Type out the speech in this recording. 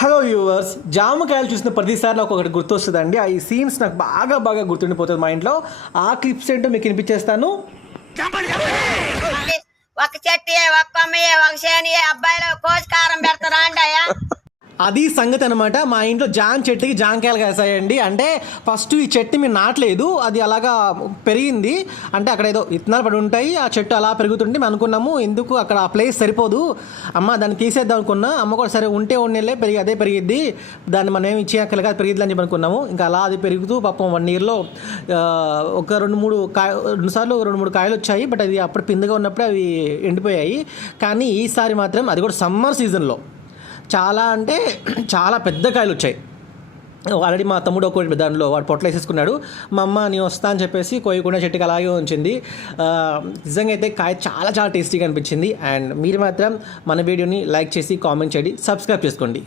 Hello viewers, జామకాయలు చూసిన ప్రతిసారి నాకు ఒకటి గుర్తొస్తుందండి. ఆ ఈ సీన్స్ నాకు బాగా గుర్తుండిపోతుంది మా ఇంట్లో. ఆ క్లిప్స్ ఏంటో మీకు వినిపించేస్తాను. ఒక చెట్టు ఒక్క ఒక శని అబ్బాయిలు కోసికారం పెడతారా అంటాయా? అది సంగతి అనమాట. మా ఇంట్లో జాన్ చెట్టుకి జాంకాయలు కాసాయండి. అంటే ఫస్ట్ ఈ చెట్టు మీరు నాటలేదు, అది అలాగా పెరిగింది. అంటే అక్కడ ఏదో విత్తనాలు పడి ఉంటాయి, ఆ చెట్టు అలా పెరుగుతుంటే మేము అనుకున్నాము ఎందుకు అక్కడ ఆ ప్లేస్ సరిపోదు అమ్మ, దాన్ని తీసేద్దాం అనుకున్నా. అమ్మ కూడా సరే ఉంటే ఉండేలే పెరిగి అదే పెరిగిద్ది, దాన్ని మనం ఏమి ఇచ్చేయక్కర్లేదు పెరిగిద్ది అని చెప్పి అనుకున్నాము. ఇంకా అలా అది పెరుగుతూ పాపం 1 ఇయర్లో ఒక 2 సార్లు 2-3 కాయలు వచ్చాయి. బట్ అది అప్పుడు పిందగా ఉన్నప్పుడే అవి ఎండిపోయాయి. కానీ ఈసారి మాత్రం అది కూడా సమ్మర్ సీజన్లో చాలా అంటే చాలా పెద్ద కాయలు వచ్చాయి. ఆల్రెడీ మా తమ్ముడు ఒక దానిలో వాడు పొట్లు వేసేసుకున్నాడు. మా అమ్మ నేను వస్తా అని చెప్పేసి కోయకుండా చెట్టుకి అలాగే ఉంచింది. నిజంగా అయితే కాయ చాలా టేస్టీగా అనిపించింది. అండ్ మీరు మాత్రం మన వీడియోని లైక్ చేసి కామెంట్ చేయండి, సబ్స్క్రైబ్ చేసుకోండి.